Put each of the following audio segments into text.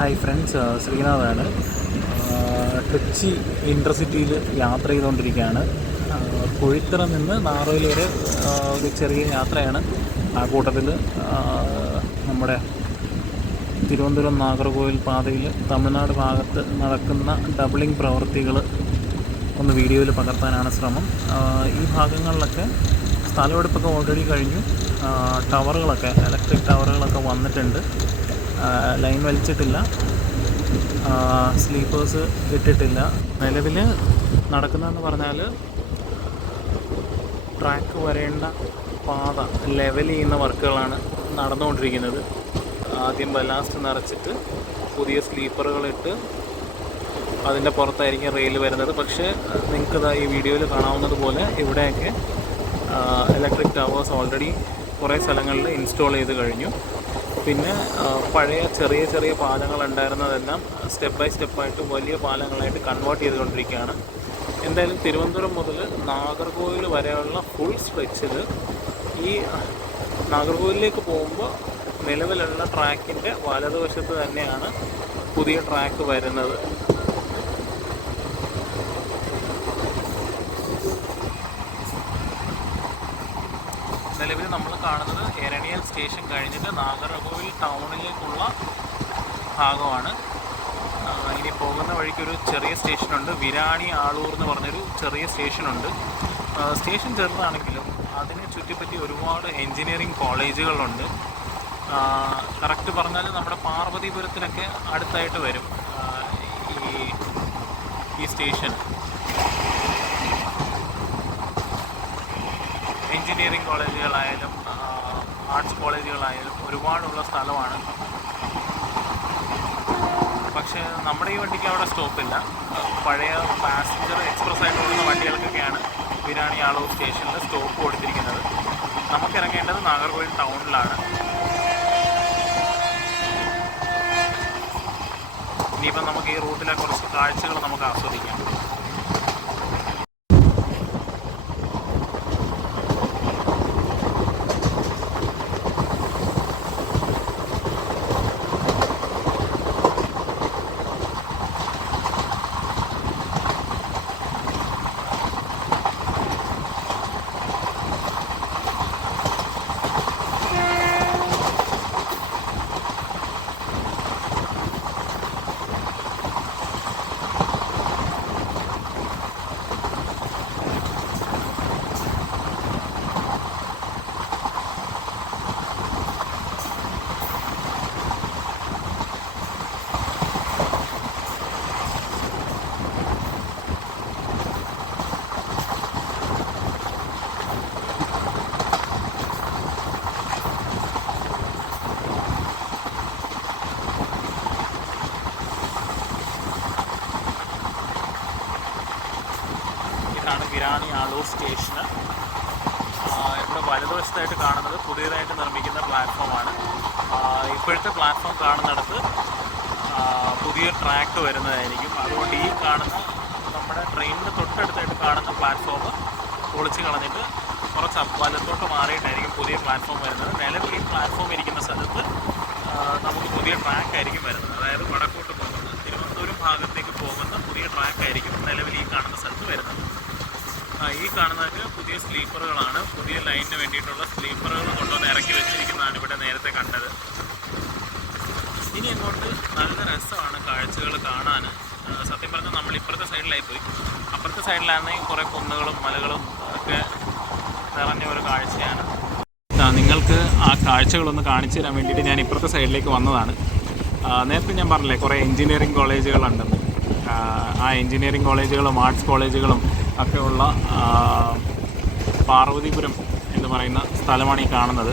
Hi friends, ശ്രീനാഥാണ്. കൊച്ചി ഇൻ്റർസിറ്റിയിൽ യാത്ര ചെയ്തുകൊണ്ടിരിക്കുകയാണ്. കുഴിത്തറ നിന്ന് നാഗർകോയിൽ വരെ ഒരു ചെറിയ യാത്രയാണ്. ആ കൂട്ടത്തിൽ നമ്മുടെ തിരുവനന്തപുരം നാഗർകോയിൽ പാതയിൽ തമിഴ്നാട് ഭാഗത്ത് നടക്കുന്ന ഡബിളിംഗ് പ്രവൃത്തികൾ ഒന്ന് വീഡിയോയിൽ പകർത്താനാണ് ശ്രമം. ഈ ഭാഗങ്ങളിലൊക്കെ സ്ഥലമെടുപ്പൊക്കെ ഓൾറെഡി കഴിഞ്ഞു. ടവറുകളൊക്കെ, ഇലക്ട്രിക് ടവറുകളൊക്കെ വന്നിട്ടുണ്ട്. ലൈൻ വലിച്ചിട്ടില്ല, സ്ലീപ്പേഴ്സ് ഇട്ടിട്ടില്ല. നിലവിൽ നടക്കുന്നതെന്ന് പറഞ്ഞാൽ ട്രാക്ക് വരേണ്ട പാത ലെവൽ ചെയ്യുന്ന വർക്കുകളാണ് നടന്നുകൊണ്ടിരിക്കുന്നത്. ആദ്യം ബലാസ്റ്റ് നിറച്ചിട്ട് പുതിയ സ്ലീപ്പറുകളിട്ട് അതിൻ്റെ പുറത്തായിരിക്കും റെയിൽ വരുന്നത്. പക്ഷേ നിങ്ങൾക്കിത് ഈ വീഡിയോയിൽ കാണാവുന്നതുപോലെ ഇവിടെയൊക്കെ ഇലക്ട്രിക് ടവേഴ്സ് ഓൾറെഡി കുറേ സ്ഥലങ്ങളിൽ ഇൻസ്റ്റാൾ ചെയ്ത് കഴിഞ്ഞു. പിന്നെ പഴയ ചെറിയ ചെറിയ പാലങ്ങളുണ്ടായിരുന്നതെല്ലാം സ്റ്റെപ്പ് ബൈ സ്റ്റെപ്പായിട്ട് വലിയ പാലങ്ങളായിട്ട് കൺവേർട്ട് ചെയ്തുകൊണ്ടിരിക്കുകയാണ്. എന്തായാലും തിരുവനന്തപുരം മുതൽ നാഗർകോയിൽ വരെയുള്ള ഫുൾ സ്ട്രെച്ചിൽ ഈ നാഗർകോയിലേക്ക് പോകുമ്പോൾ നിലവിലുള്ള ട്രാക്കിൻ്റെ വലതുവശത്ത് തന്നെയാണ് പുതിയ ട്രാക്ക് വരുന്നത്. നിലവിൽ നമ്മൾ കാണുന്നത് എരണിയൽ സ്റ്റേഷൻ കഴിഞ്ഞിട്ട് നാഗർകോയിൽ ടൗണിലേക്കുള്ള ഭാഗമാണ്. ഇനി പോകുന്ന വഴിക്കൊരു ചെറിയ സ്റ്റേഷനുണ്ട്, വിരാണി ആളൂർ എന്ന് പറഞ്ഞൊരു ചെറിയ സ്റ്റേഷനുണ്ട്. സ്റ്റേഷൻ ചെറുതാണെങ്കിലും അതിനെ ചുറ്റിപ്പറ്റി ഒരുപാട് എൻജിനീയറിംഗ് കോളേജുകളുണ്ട്. കറക്റ്റ് പറഞ്ഞാൽ നമ്മുടെ പാർവതിപുരത്തിനൊക്കെ അടുത്തായിട്ട് വരും ഈ സ്റ്റേഷൻ. എൻജിനീയറിംഗ് കോളേജുകളായാലും ആർട്സ് കോളേജുകളായാലും ഒരുപാടുള്ള സ്ഥലമാണ്. പക്ഷേ നമ്മുടെ ഈ വണ്ടിക്ക് അവിടെ സ്റ്റോപ്പില്ല. പഴയ പാസഞ്ചർ എക്സ്പ്രസ് ആയിട്ട് ഓടുന്ന വണ്ടികൾക്കൊക്കെയാണ് വിരാണി ആളൂർ സ്റ്റേഷനിൽ സ്റ്റോപ്പ് കൊടുത്തിരിക്കുന്നത്. നമുക്ക് ഇറങ്ങേണ്ടത് നാഗർകോയിൽ ടൗണിലാണ്. ഇനിയിപ്പം നമുക്ക് ഈ റൂട്ടിലെ കുറച്ച് കാഴ്ചകൾ നമുക്ക് ആസ്വദിക്കാം. വിരാണി ആളൂർ സ്റ്റേഷന്. ഇവിടെ വലതുവശത്തായിട്ട് കാണുന്നത് പുതിയതായിട്ട് നിർമ്മിക്കുന്ന പ്ലാറ്റ്ഫോമാണ്. ഇപ്പോഴത്തെ പ്ലാറ്റ്ഫോം കാണുന്നിടത്ത് പുതിയ ട്രാക്ക് വരുന്നതായിരിക്കും. അതുകൊണ്ട് ഈ കാണുന്ന നമ്മുടെ ട്രെയിനിന് തൊട്ടടുത്തായിട്ട് കാണുന്ന പ്ലാറ്റ്ഫോം പൊളിച്ച് കളഞ്ഞിട്ട് കുറച്ച് വലത്തോട്ട് മാറിയിട്ടായിരിക്കും പുതിയ പ്ലാറ്റ്ഫോം വരുന്നത്. നിലവിൽ ഈ പ്ലാറ്റ്ഫോം ഇരിക്കുന്ന സ്ഥലത്ത് നമുക്ക് പുതിയ ട്രാക്കായിരിക്കും വരുന്നത്. അതായത് വടക്കോട്ട് പോകുന്നത് തിരുവനന്തപുരം ഭാഗത്തേക്ക് പോകുന്ന പുതിയ ട്രാക്കായിരിക്കും നിലവിൽ ഈ കാണുന്ന സ്ഥലത്ത് വരുന്നത്. ഈ കാണുന്നതൊക്കെ പുതിയ സ്ലീപ്പറുകളാണ്. പുതിയ ലൈനിന് വേണ്ടിയിട്ടുള്ള സ്ലീപ്പറുകൾ കൊണ്ടുവന്ന് ഇറക്കി വെച്ചിരിക്കുന്നതാണ് ഇവിടെ നേരത്തെ കണ്ടത്. ഇനി അങ്ങോട്ട് നല്ല രസമാണ് കാഴ്ചകൾ കാണാൻ. സത്യം പറഞ്ഞാൽ നമ്മൾ ഇപ്പുറത്തെ സൈഡിലായി പോയി. അപ്പുറത്തെ സൈഡിലാണെങ്കിൽ കുറേ കുന്നുകളും മലകളും ഒക്കെ നിറഞ്ഞ ഒരു കാഴ്ചയാണ്. നിങ്ങൾക്ക് ആ കാഴ്ചകളൊന്ന് കാണിച്ചു തരാൻ വേണ്ടിയിട്ട് ഞാൻ ഇപ്പുറത്തെ സൈഡിലേക്ക് വന്നതാണ്. നേരത്തെ ഞാൻ പറഞ്ഞില്ലേ കുറേ എൻജിനീയറിംഗ് കോളേജുകളുണ്ടെന്ന്. ആ എൻജിനീയറിംഗ് കോളേജുകളും ആർട്സ് കോളേജുകളും ഒക്കെയുള്ള പാർവതിപുരം എന്ന് പറയുന്ന സ്ഥലമാണ് ഈ കാണുന്നത്.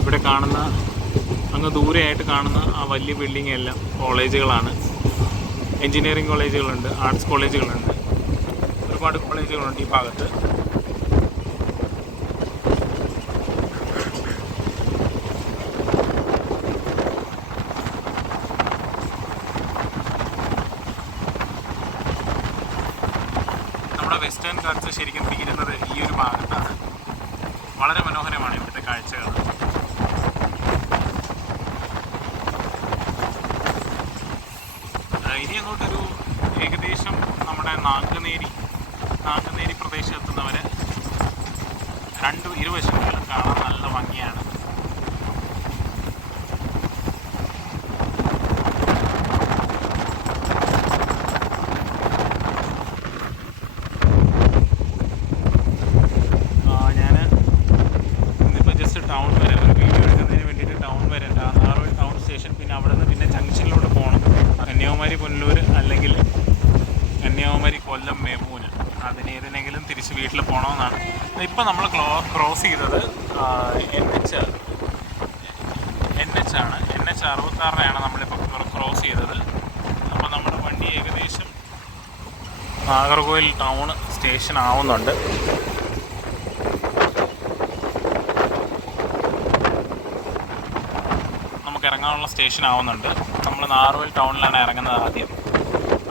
ഇവിടെ കാണുന്ന അങ്ങ് ദൂരെയായിട്ട് കാണുന്ന ആ വലിയ ബിൽഡിംഗ് എല്ലാം കോളേജുകളാണ്. എൻജിനീയറിംഗ് കോളേജുകളുണ്ട്, ആർട്സ് കോളേജുകളുണ്ട്, ഒരുപാട് കോളേജുകളുണ്ട് ഈ ഭാഗത്ത്. വെസ്റ്റേൺ ഘാട്സ് ശരിക്കും തീരുന്നത് ഈ ഒരു ഭാഗത്താണ്. വളരെ മനോഹരമാണ് ഇവിടുത്തെ കാഴ്ചകൾ. ഇനി അങ്ങോട്ടൊരു ഏകദേശം നമ്മുടെ നാഗനേരി പ്രദേശം എത്തുന്നവരെ ഇരുവശങ്ങളിലും കാണാൻ നല്ല ഭംഗിയാണ്. ഞാൻ ഇന്നിപ്പോൾ ജസ്റ്റ് ടൗൺ വരെ ഒരു വീഡിയോ എടുക്കുന്നതിന് വേണ്ടിയിട്ട് ടൗൺ വരെ നാഗർകോയിൽ ടൗൺ സ്റ്റേഷൻ, പിന്നെ അവിടെ നിന്ന് പിന്നെ ജംഗ്ഷനിലോട്ട് പോകണം. കന്യാകുമാരി പുനലൂർ അല്ലെങ്കിൽ കന്യാകുമാരി കൊല്ലം മേമൂന്, അതിനേതിനെങ്കിലും തിരിച്ച് വീട്ടിൽ പോകണമെന്നാണ്. ഇപ്പം നമ്മൾ ക്രോസ് ചെയ്തത് NH ആണ്. NH 66 നമ്മളിപ്പോൾ ക്രോസ് ചെയ്തത്. അപ്പോൾ നമ്മുടെ വണ്ടി ഏകദേശം നാഗർകോയിൽ ടൗൺ സ്റ്റേഷൻ ആവുന്നുണ്ട്. നമുക്ക് ഇറങ്ങാനുള്ള സ്റ്റേഷൻ ആവുന്നുണ്ട്. നമ്മൾ നാഗർകോയിൽ ടൗണിലാണ് ഇറങ്ങുന്നത് ആദ്യം.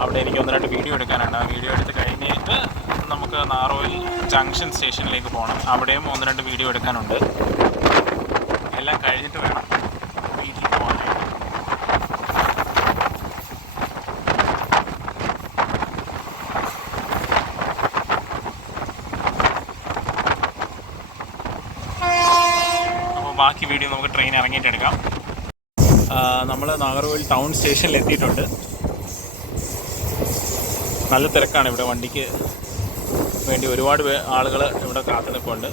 അവിടെ എനിക്ക് 1-2 വീഡിയോ എടുക്കാനുണ്ട്. ആ വീഡിയോ എടുത്ത് കഴിഞ്ഞിട്ട് നമുക്ക് നാഗർകോയിൽ ജംഗ്ഷൻ സ്റ്റേഷനിലേക്ക് പോകണം. അവിടെയും 1-2 വീഡിയോ എടുക്കാനുണ്ട്. എല്ലാം കഴിഞ്ഞിട്ട് വേണം വീട്ടിൽ പോകാനായിട്ട്. അപ്പോൾ ബാക്കി വീഡിയോ നമുക്ക് ട്രെയിൻ ഇറങ്ങിയിട്ട് എടുക്കാം. നമ്മൾ നാഗർകോയിൽ ടൗൺ സ്റ്റേഷനിൽ എത്തിയിട്ടുണ്ട്. നല്ല തിരക്കാണ് ഇവിടെ. വണ്ടിക്ക് വേണ്ടി ഒരുപാട് ആളുകൾ ഇവിടെ കാത്തു നിൽപ്പുണ്ട്.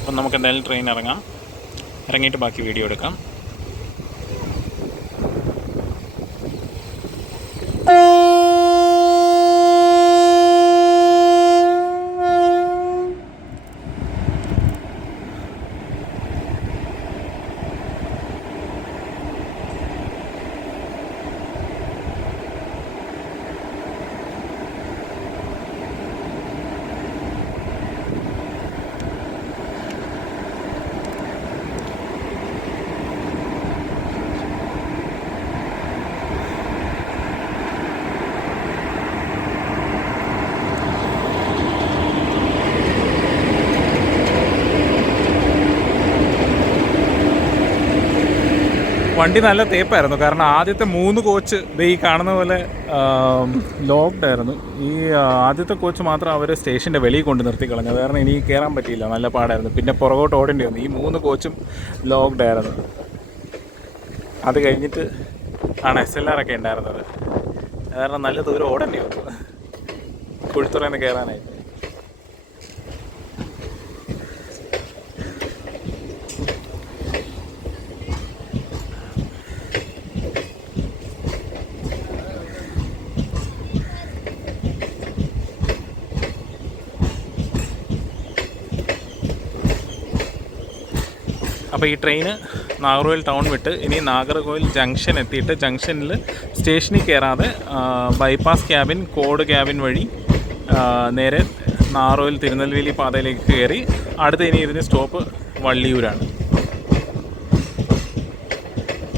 അപ്പം നമുക്ക് എന്തായാലും ട്രെയിൻ ഇറങ്ങിയിട്ട് ബാക്കി വീഡിയോ എടുക്കാം. വണ്ടി നല്ല തേപ്പായിരുന്നു. കാരണം ആദ്യത്തെ 3 കോച്ച് ഈ കാണുന്ന പോലെ ലോക്ക്ഡ് ആയിരുന്നു. ഈ ആദ്യത്തെ കോച്ച് മാത്രം അവർ സ്റ്റേഷൻ്റെ വെളിയിൽ കൊണ്ട് നിർത്തി കളഞ്ഞു. കാരണം ഇനി കയറാൻ പറ്റിയില്ല, നല്ല പാടായിരുന്നു. പിന്നെ പുറകോട്ട് ഓടേണ്ടി വന്നു. ഈ 3 കോച്ചും ലോക്ക്ഡ് ആയിരുന്നു. അത് കഴിഞ്ഞിട്ട് ആണ് SLR ഒക്കെ ഉണ്ടായിരുന്നത്. കാരണം നല്ല ദൂരം ഓടേണ്ടി വന്നു കുഴിത്തുറയിൽ നിന്ന് കയറാനായിട്ട്. അപ്പോൾ ഈ ട്രെയിന് നാഗർകോയിൽ ടൗൺ വിട്ട് ഇനി നാഗർകോയിൽ ജംഗ്ഷൻ എത്തിയിട്ട് ജംഗ്ഷനിൽ സ്റ്റേഷനിൽ കയറാതെ ബൈപ്പാസ് ക്യാബിൻ, കോഡ് ക്യാബിൻ വഴി നേരെ നാഗർകോയിൽ തിരുനെൽവേലി പാതയിലേക്ക് കയറി അടുത്ത് ഇനി ഇതിന് സ്റ്റോപ്പ് വള്ളിയൂരാണ്.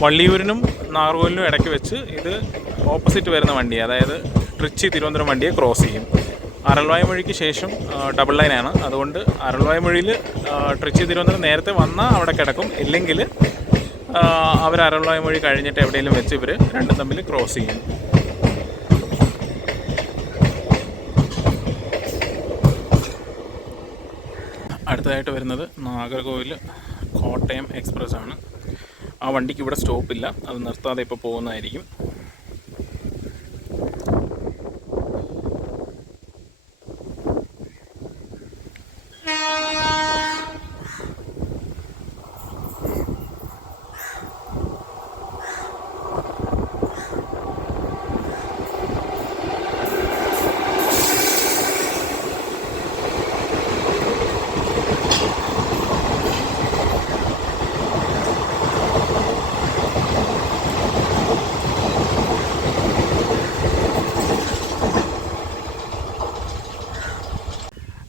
വള്ളിയൂരിനും നാഗർകോയിലിനും ഇടയ്ക്ക് വെച്ച് ഇത് ഓപ്പോസിറ്റ് വരുന്ന വണ്ടി, അതായത് ട്രിച്ചി തിരുവനന്തപുരം വണ്ടിയെ ക്രോസ് ചെയ്യും. അരൽവായ്മൊഴിക്ക് ശേഷം ഡബിൾ ലൈനാണ്. അതുകൊണ്ട് അരൽവായ്മൊഴിയിൽ ട്രിച്ചി തിരുവനന്തപുരം നേരത്തെ വന്നാൽ അവിടെ കിടക്കും. ഇല്ലെങ്കിൽ അവർ അരൽവായ്മൊഴി കഴിഞ്ഞിട്ട് എവിടെയെങ്കിലും വെച്ച് ഇവർ രണ്ടും തമ്മിൽ ക്രോസ് ചെയ്യും. അടുത്തതായിട്ട് വരുന്നത് നാഗർകോയിൽ കോട്ടയം എക്സ്പ്രസ് ആണ്. ആ വണ്ടിക്ക് ഇവിടെ സ്റ്റോപ്പില്ല, അത് നിർത്താതെ ഇപ്പോൾ പോകുന്നതായിരിക്കും.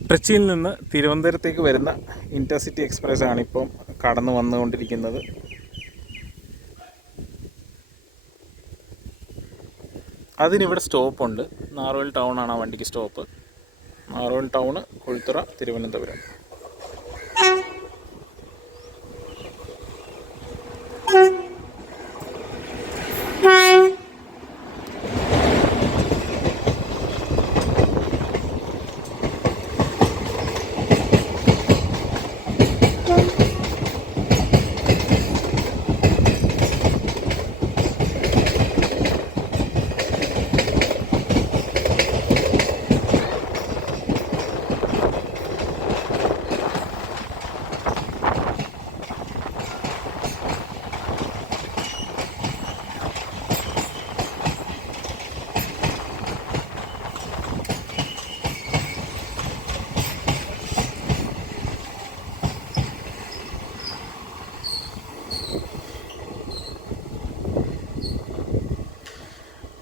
ട്രിച്ചിയിൽ നിന്ന് തിരുവനന്തപുരത്തേക്ക് വരുന്ന ഇൻ്റർസിറ്റി എക്സ്പ്രസ് ആണ് ഇപ്പം കടന്നു വന്നുകൊണ്ടിരിക്കുന്നത്. അതിനിവിടെ സ്റ്റോപ്പുണ്ട്. നാഗർകോയിൽ ടൗണാണ് ആ വണ്ടിക്ക് stop. Nagercoil town, Kuzhithura, Thiruvananthapuram.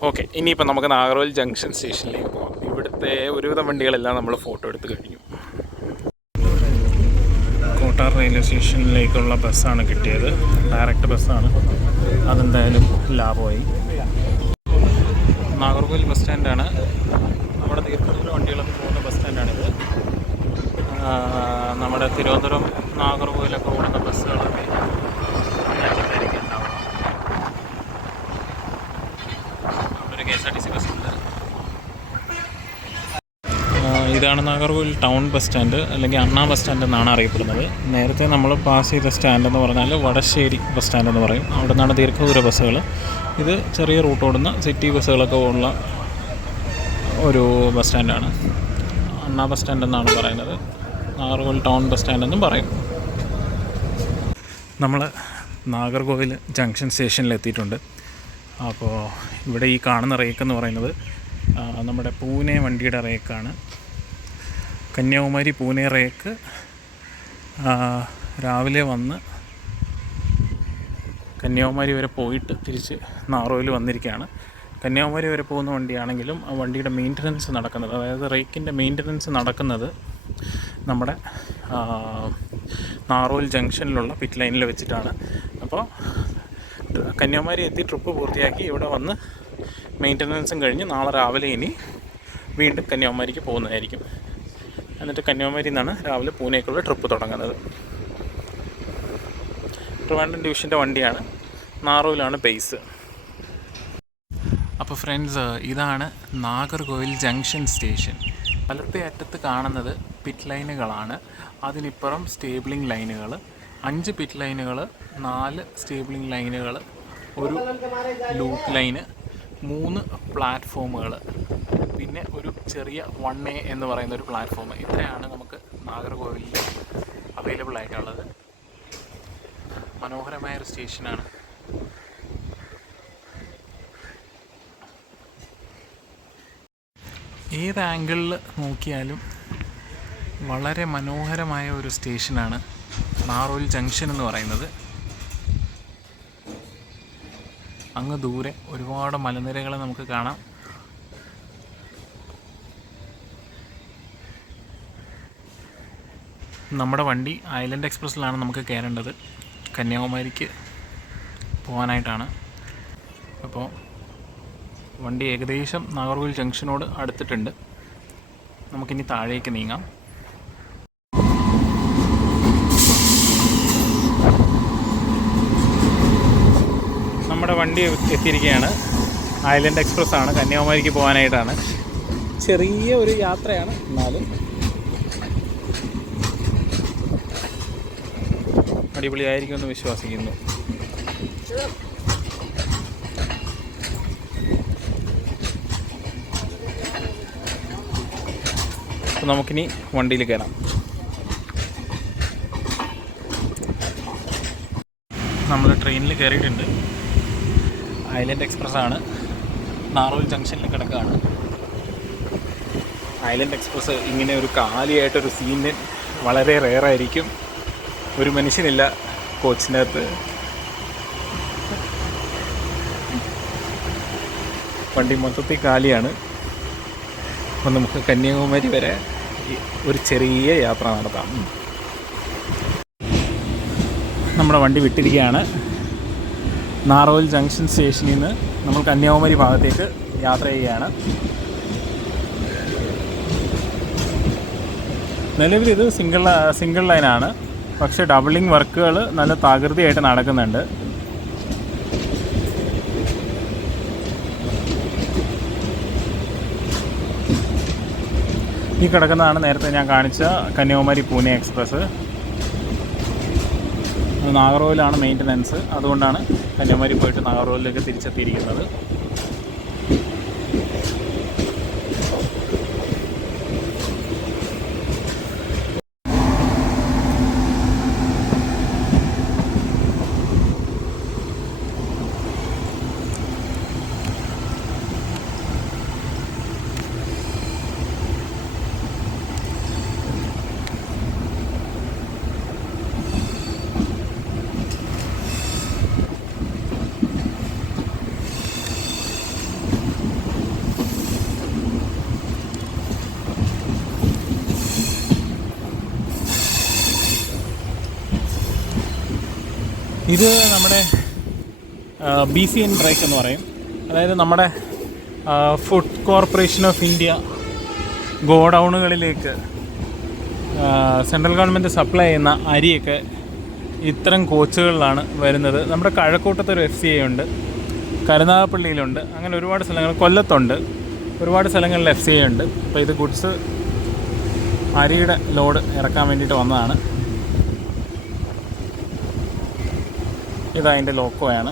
Okay, ഇനിയിപ്പോൾ നമുക്ക് നാഗർകോയിൽ ജംഗ്ഷൻ സ്റ്റേഷനിലേക്ക് പോകാം. ഇവിടുത്തെ ഒരുവിധം വണ്ടികളെല്ലാം നമ്മൾ ഫോട്ടോ എടുത്ത് കഴിഞ്ഞു. കോട്ടാർ റെയിൽവേ സ്റ്റേഷനിലേക്കുള്ള ബസ്സാണ് കിട്ടിയത്. ഡയറക്റ്റ് ബസ്സാണ്. അതെന്തായാലും ലാഭമായി. നാഗർകോയിൽ ബസ് സ്റ്റാൻഡാണ്. നമ്മുടെ ദീർഘദൂര വണ്ടികളൊക്കെ പോകുന്ന ബസ് സ്റ്റാൻഡാണിത്. നമ്മുടെ തിരുവനന്തപുരം നാഗർകോയിലൊക്കെ ഓടുന്ന ബസ്സുകളൊക്കെ രാജ്യത്തായിരിക്കും ഉണ്ടാവുക. ഒരു KSRTC ബസ്സുണ്ട്. ഇതാണ് നാഗർകോയിൽ ടൗൺ ബസ് സ്റ്റാൻഡ്, അല്ലെങ്കിൽ അണ്ണാ ബസ് സ്റ്റാൻഡ് എന്നാണ് അറിയപ്പെടുന്നത്. നേരത്തെ നമ്മൾ പാസ് ചെയ്ത സ്റ്റാൻഡ് എന്ന് പറഞ്ഞാൽ വടശ്ശേരി ബസ് സ്റ്റാൻഡ് എന്ന് പറയും. അവിടെ നിന്നാണ് ദീർഘദൂര ബസ്സുകൾ. ഇത് ചെറിയ റൂട്ട് ഓടുന്ന സിറ്റി ബസ്സുകളൊക്കെ ഉള്ള ഒരു ബസ് സ്റ്റാൻഡാണ്. അണ്ണാ ബസ് സ്റ്റാൻഡ് എന്നാണ് പറയുന്നത്. നാഗർകോയിൽ ടൗൺ ബസ് സ്റ്റാൻഡ് എന്നും പറയും. നമ്മൾ നാഗർകോയിൽ ജംഗ്ഷൻ സ്റ്റേഷനിൽ എത്തിയിട്ടുണ്ട്. അപ്പോൾ ഇവിടെ ഈ കാണുന്ന റേക്ക് എന്ന് പറയുന്നത് നമ്മുടെ പൂനെ വണ്ടിയുടെ റേക്കാണ്. കന്യാകുമാരി പൂനെ റേക്ക് രാവിലെ വന്ന് കന്യാകുമാരി വരെ പോയിട്ട് തിരിച്ച് നാഗർകോയിൽ വന്നിരിക്കുകയാണ്. കന്യാകുമാരി വരെ പോകുന്ന വണ്ടിയാണെങ്കിലും ആ വണ്ടിയുടെ മെയിൻ്റനൻസ് നടക്കുന്നത്, അതായത് റേക്കിൻ്റെ മെയിൻ്റനൻസ് നടക്കുന്നത് നമ്മുടെ നാഗർകോയിൽ ജംഗ്ഷനിലുള്ള പിറ്റ് ലൈനിൽ വെച്ചിട്ടാണ്. അപ്പോൾ കന്യാകുമാരി എത്തി ട്രിപ്പ് പൂർത്തിയാക്കി ഇവിടെ വന്ന് മെയിൻ്റനൻസും കഴിഞ്ഞ് നാളെ രാവിലെ ഇനി വീണ്ടും കന്യാകുമാരിക്ക് പോകുന്നതായിരിക്കും. എന്നിട്ട് കന്യാകുമാരിയിൽ നിന്നാണ് രാവിലെ പൂനെക്കുള്ള ട്രിപ്പ് തുടങ്ങുന്നത്. ട്രിവാൻഡ്രം ഡിവിഷൻ്റെ വണ്ടിയാണ്. നാഗർകോയിലാണ് ബേസ്. അപ്പോൾ ഫ്രണ്ട്സ്, ഇതാണ് നാഗർകോയിൽ ജംഗ്ഷൻ സ്റ്റേഷൻ. വലത്തെ അറ്റത്ത് കാണുന്നത് പിറ്റ് ലൈനുകളാണ്. അതിനിപ്പുറം സ്റ്റേബിളിംഗ് ലൈനുകൾ, 5 പിറ്റ് ലൈനുകൾ, 4 സ്റ്റേബിളിംഗ് ലൈനുകൾ, ഒരു ലൂപ്പ് ലൈന്, 3 പ്ലാറ്റ്ഫോമുകൾ, പിന്നെ ഒരു ചെറിയ 1A എന്ന് പറയുന്ന ഒരു പ്ലാറ്റ്ഫോം. ഇത്രയാണ് നമുക്ക് നാഗർകോവിലിൽ അവൈലബിൾ ആയിട്ടുള്ളത്. മനോഹരമായൊരു സ്റ്റേഷനാണ്. ഏത് ആംഗിളിൽ നോക്കിയാലും വളരെ മനോഹരമായ ഒരു സ്റ്റേഷനാണ് നാഗർകോയിൽ ജംഗ്ഷൻ എന്ന് പറയുന്നത്. അങ്ങ് ദൂരെ ഒരുപാട് മലനിരകൾ നമുക്ക് കാണാം. നമ്മുടെ വണ്ടി ഐലൻഡ് എക്സ്പ്രസ്സിലാണ് നമുക്ക് കയറേണ്ടത്. കന്യാകുമാരിക്ക് പോകാനായിട്ടാണ്. അപ്പോൾ വണ്ടി ഏകദേശം നാഗർകോയിൽ ജംഗ്ഷനോട് അടുത്തിട്ടുണ്ട്. നമുക്കിനി താഴേക്ക് നീങ്ങാം. നമ്മുടെ വണ്ടി എത്തിയിരിക്കുകയാണ്. ഐലൻഡ് എക്സ്പ്രസ് ആണ്, കന്യാകുമാരിക്ക് പോകാനായിട്ടാണ്. ചെറിയ ഒരു യാത്രയാണ്, എന്നാലും അടിപൊളിയായിരിക്കുമെന്ന് വിശ്വസിക്കുന്നു. അപ്പോൾ നമുക്കിനി വണ്ടിയിൽ കയറാം. നമ്മൾ ട്രെയിനിൽ കയറിയിട്ടുണ്ട്. ഐലൻഡ് എക്സ്പ്രസ് ആണ്. നാഗർകോയിൽ ജംഗ്ഷനിൽ കിടക്കുകയാണ്. ഐലൻഡ് എക്സ്പ്രസ് ഇങ്ങനെ ഒരു കാലിയായിട്ടൊരു സീന് വളരെ റെയറായിരിക്കും. ഒരു മനുഷ്യനില്ല കോച്ചിനകത്ത്. വണ്ടി മൊത്തത്തിൽ കാലിയാണ്. അപ്പം നമുക്ക് കന്യാകുമാരി വരെ ഒരു ചെറിയ യാത്ര നടത്താം. നമ്മുടെ വണ്ടി വിട്ടിരിക്കുകയാണ്. നാഗർകോയിൽ ജംഗ്ഷൻ സ്റ്റേഷനിൽ നിന്ന് നമ്മൾ കന്യാകുമാരി ഭാഗത്തേക്ക് യാത്ര ചെയ്യുകയാണ്. നിലവിൽ ഇത് സിംഗിൾ ലൈനാണ്, പക്ഷേ ഡബിളിംഗ് വർക്കുകൾ നല്ല തകൃതിയായിട്ട് നടക്കുന്നുണ്ട്. ഈ കിടക്കുന്നതാണ് നേരത്തെ ഞാൻ കാണിച്ച കന്യാകുമാരി പൂനെ എക്സ്പ്രസ്. നാഗർകോയിലാണ് മെയിൻ്റനൻസ്, അതുകൊണ്ടാണ് കന്യാകുമാരി പോയിട്ട് നാഗർകോയിലേക്ക് തിരിച്ചെത്തിയിരിക്കുന്നത്. ഇത് നമ്മുടെ BCN ബ്രേക്ക് എന്ന് പറയും. അതായത് നമ്മുടെ ഫുഡ് കോർപ്പറേഷൻ ഓഫ് ഇന്ത്യ ഗോഡൗണുകളിലേക്ക് സെൻട്രൽ ഗവൺമെൻറ് സപ്ലൈ ചെയ്യുന്ന അരിയൊക്കെ ഇത്തരം കോച്ചുകളിലാണ് വരുന്നത്. നമ്മുടെ കഴക്കൂട്ടത്തൊരു FCI ഉണ്ട്, കരുനാഗപ്പള്ളിയിലുണ്ട്, അങ്ങനെ ഒരുപാട് സ്ഥലങ്ങൾ, കൊല്ലത്തുണ്ട്, ഒരുപാട് സ്ഥലങ്ങളിൽ FCI ഉണ്ട്. അപ്പോൾ ഇത് ഗുഡ്സ് അരിയുടെ ലോഡ് ഇറക്കാൻ വേണ്ടിയിട്ട് വന്നതാണ്. ഇതതിൻ്റെ ലോക്കോയാണ്.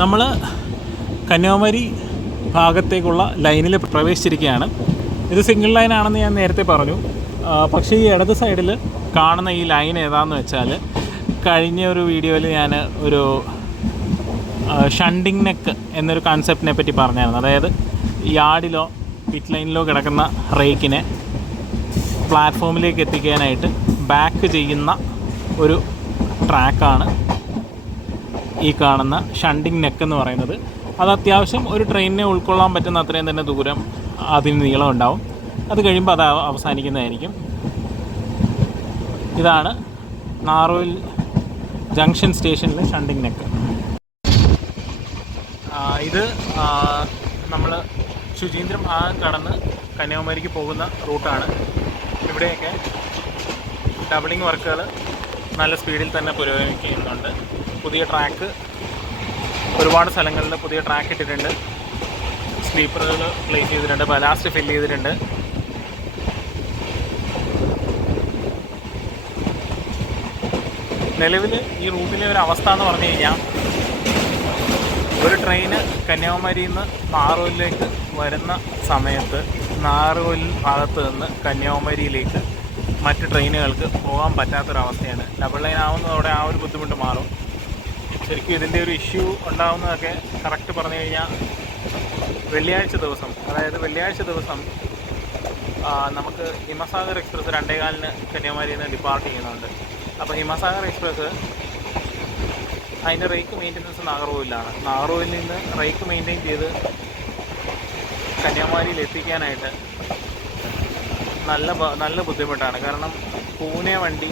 നമ്മൾ കന്യാകുമാരി ഭാഗത്തേക്കുള്ള ലൈനിൽ പ്രവേശിച്ചിരിക്കുകയാണ്. ഇത് സിംഗിൾ ലൈനാണെന്ന് ഞാൻ നേരത്തെ പറഞ്ഞു. പക്ഷേ ഈ ഇടത് സൈഡിൽ കാണുന്ന ഈ ലൈൻ ഏതാണെന്ന് വെച്ചാൽ, കഴിഞ്ഞ ഒരു വീഡിയോയിൽ ഞാൻ ഒരു ഷണ്ടിങ് നെക്ക് എന്നൊരു കൺസെപ്റ്റിനെ പറ്റി പറഞ്ഞായിരുന്നു. അതായത് യാർഡിലോ പിറ്റ് ലൈനിലോ കിടക്കുന്ന റേക്കിനെ പ്ലാറ്റ്ഫോമിലേക്ക് എത്തിക്കാനായിട്ട് ബാക്ക് ചെയ്യുന്ന ഒരു ട്രാക്കാണ് ഈ കാണുന്ന ഷണ്ടിങ് നെക്ക് എന്ന് പറയുന്നത്. അത് അത്യാവശ്യം ഒരു ട്രെയിനിനെ ഉൾക്കൊള്ളാൻ പറ്റുന്ന അത്രയും തന്നെ ദൂരം അതിന് നീളം ഉണ്ടാവും. അത് കഴിയുമ്പോൾ അത് അവസാനിക്കുന്നതായിരിക്കും. ഇതാണ് നാഗർകോയിൽ ജംഗ്ഷൻ സ്റ്റേഷനിലെ ഷണ്ടിങ് നെക്ക്. ഇത് നമ്മൾ ശുചീന്ദ്രം കടന്ന് കന്യാകുമാരിക്ക് പോകുന്ന റൂട്ടാണ്. ഇവിടെയൊക്കെ ഡബിളിംഗ് വർക്കുകൾ നല്ല സ്പീഡിൽ തന്നെ പുരോഗമിക്കുന്നുണ്ട്. പുതിയ ട്രാക്ക്, ഒരുപാട് സ്ഥലങ്ങളിൽ പുതിയ ട്രാക്ക് ഇട്ടിട്ടുണ്ട്, സ്ലീപ്പറുകൾ പ്ലേസ് ചെയ്തിട്ടുണ്ട്, ബലാസ്റ്റ് ഫില്ല് ചെയ്തിട്ടുണ്ട്. നിലവിൽ ഈ റൂട്ടിലെ ഒരു അവസ്ഥ എന്ന് പറഞ്ഞു കഴിഞ്ഞാൽ, ഒരു ട്രെയിന് കന്യാകുമാരിയിൽ നിന്ന് നാഗർകോയിലേക്ക് വരുന്ന സമയത്ത് നാഗർകോയിൽ ഭാഗത്ത് നിന്ന് കന്യാകുമാരിയിലേക്ക് മറ്റ് ട്രെയിനുകൾക്ക് പോകാൻ പറ്റാത്തൊരവസ്ഥയാണ്. ഡബിൾ ലൈൻ ആവുന്നതോടെ ആ ഒരു ബുദ്ധിമുട്ട് മാറും. ശരിക്കും ഇതിൻ്റെ ഒരു ഇഷ്യൂ ഉണ്ടാകുന്നതൊക്കെ കറക്റ്റ് പറഞ്ഞു കഴിഞ്ഞാൽ വെള്ളിയാഴ്ച ദിവസം, അതായത് വെള്ളിയാഴ്ച ദിവസം നമുക്ക് ഹിമസാഗർ എക്സ്പ്രസ് 2:15 കന്യാകുമാരിയിൽ നിന്ന് ഡിപ്പാർട്ട് ചെയ്യുന്നുണ്ട്. അപ്പോൾ ഹിമസാഗർ എക്സ്പ്രസ് അതിൻ്റെ റേക്ക് മെയിൻ്റനൻസ് നാഗർകോയിലാണ്. നാഗർകോയിലിൽ നിന്ന് റേക്ക് മെയിൻറ്റെയിൻ ചെയ്ത് കന്യാകുമാരിയിൽ എത്തിക്കാനായിട്ട് നല്ല ബുദ്ധിമുട്ടാണ്. കാരണം പൂനെ വണ്ടി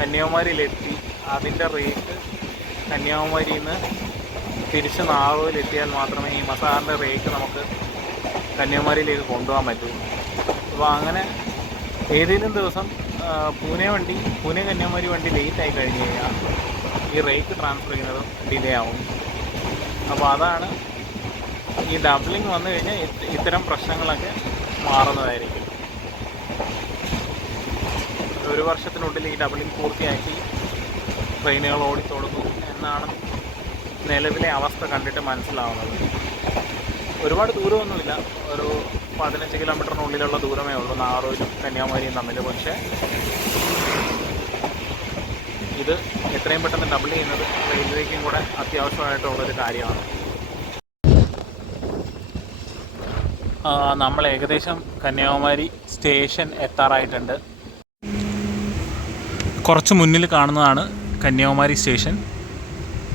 കന്യാകുമാരിയിലെത്തി അതിൻ്റെ റേക്ക് കന്യാകുമാരിയിൽ നിന്ന് തിരിച്ച് നാഗർകോയിൽ എത്തിയാൽ മാത്രമേ ഈ ഹിമസാഗറിൻ്റെ റേക്ക് നമുക്ക് കന്യാകുമാരിയിലേക്ക് കൊണ്ടുപോകാൻ പറ്റൂ. അപ്പോൾ അങ്ങനെ ഏതെങ്കിലും ദിവസം പൂനെ കന്യാകുമാരി വണ്ടി ലേറ്റായി കഴിഞ്ഞ് കഴിഞ്ഞാൽ ഈ റേക്ക് ട്രാൻസ്ഫർ ചെയ്യുന്നത് ഡിലേ ആവും. അപ്പോൾ അതാണ് ഈ ഡബിളിംഗ് വന്നു കഴിഞ്ഞാൽ ഇത്തരം പ്രശ്നങ്ങളൊക്കെ മാറുന്നതായിരിക്കും. ഒരു വർഷത്തിനുള്ളിൽ ഈ ഡബിളിംഗ് പൂർത്തിയാക്കി ട്രെയിനുകൾ ഓടിത്തുടങ്ങും എന്നാണ് നിലവിലെ അവസ്ഥ കണ്ടിട്ട് മനസ്സിലാവുന്നത്. ഒരുപാട് ദൂരമൊന്നുമില്ല, ഒരു 15 കിലോമീറ്ററിനുള്ളിലുള്ള ദൂരമേ ഉള്ളൂ നാഗർകോയിലും കന്യാകുമാരിയും തമ്മിൽ. പക്ഷേ ഇത് എത്രയും പെട്ടെന്ന് ഡബിൾ ചെയ്യുന്നത് റെയിൽവേക്കും കൂടെ അത്യാവശ്യമായിട്ടുള്ളൊരു കാര്യമാണ്. നമ്മൾ ഏകദേശം കന്യാകുമാരി സ്റ്റേഷൻ എത്താറായിട്ടുണ്ട്. കുറച്ച് മുന്നിൽ കാണുന്നതാണ് കന്യാകുമാരി സ്റ്റേഷൻ.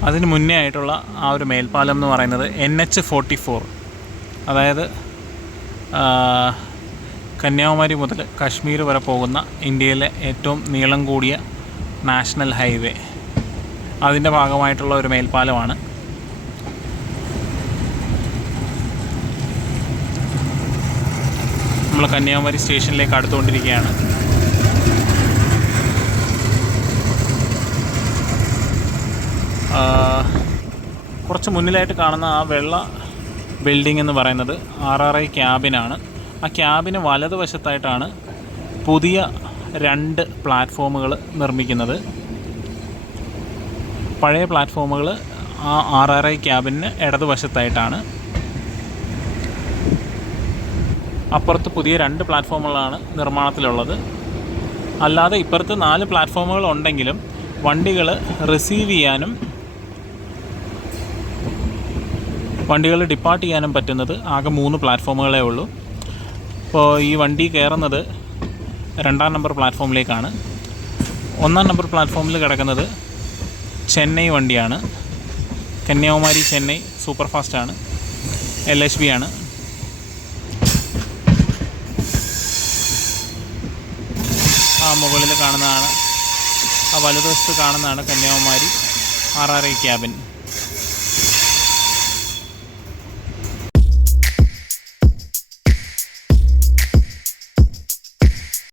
അതിന് മുന്നേ ആയിട്ടുള്ള ആ ഒരു മേൽപ്പാലം എന്ന് പറയുന്നത് NH44, അതായത് കന്യാകുമാരി മുതൽ കാശ്മീർ വരെ പോകുന്ന ഇന്ത്യയിലെ ഏറ്റവും നീളം കൂടിയ നാഷണൽ ഹൈവേ, അതിൻ്റെ ഭാഗമായിട്ടുള്ള ഒരു മേൽപ്പാലമാണ്. നമ്മൾ കന്യാകുമാരി സ്റ്റേഷനിലേക്ക് അടുത്തുകൊണ്ടിരിക്കുകയാണ്. കുറച്ച് മുന്നിലായിട്ട് കാണുന്ന ആ വെള്ള ബിൽഡിംഗ് എന്ന് പറയുന്നത് RRI ക്യാബിനാണ്. ആ ക്യാബിന് വലതുവശത്തായിട്ടാണ് പുതിയ 2 പ്ലാറ്റ്ഫോമുകൾ നിർമ്മിക്കുന്നത്. പഴയ പ്ലാറ്റ്ഫോമുകൾ ആ RRI ക്യാബിന് ഇടതുവശത്തായിട്ടാണ്. അപ്പുറത്ത് പുതിയ 2 പ്ലാറ്റ്ഫോമുകളാണ് നിർമ്മാണത്തിലുള്ളത്. അല്ലാതെ ഇപ്പുറത്ത് 4 പ്ലാറ്റ്ഫോമുകൾ ഉണ്ടെങ്കിലും വണ്ടികൾ റിസീവ് ചെയ്യാനും വണ്ടികൾ ഡിപ്പാർട്ട് ചെയ്യാനും പറ്റുന്നത് ആകെ 3 പ്ലാറ്റ്ഫോമുകളേ ഉള്ളൂ. അപ്പോൾ ഈ വണ്ടി കയറുന്നത് 2-ാം നമ്പർ പ്ലാറ്റ്ഫോമിലേക്കാണ്. 1-ാം നമ്പർ പ്ലാറ്റ്ഫോമിൽ കിടക്കുന്നത് ചെന്നൈ വണ്ടിയാണ്. കന്യാകുമാരി ചെന്നൈ സൂപ്പർ ഫാസ്റ്റാണ്, LHB ആണ്. ആ മുകളിൽ കാണുന്നതാണ്, ആ വലതുവശത്ത് കാണുന്നതാണ് കന്യാകുമാരി RRI ക്യാബിൻ.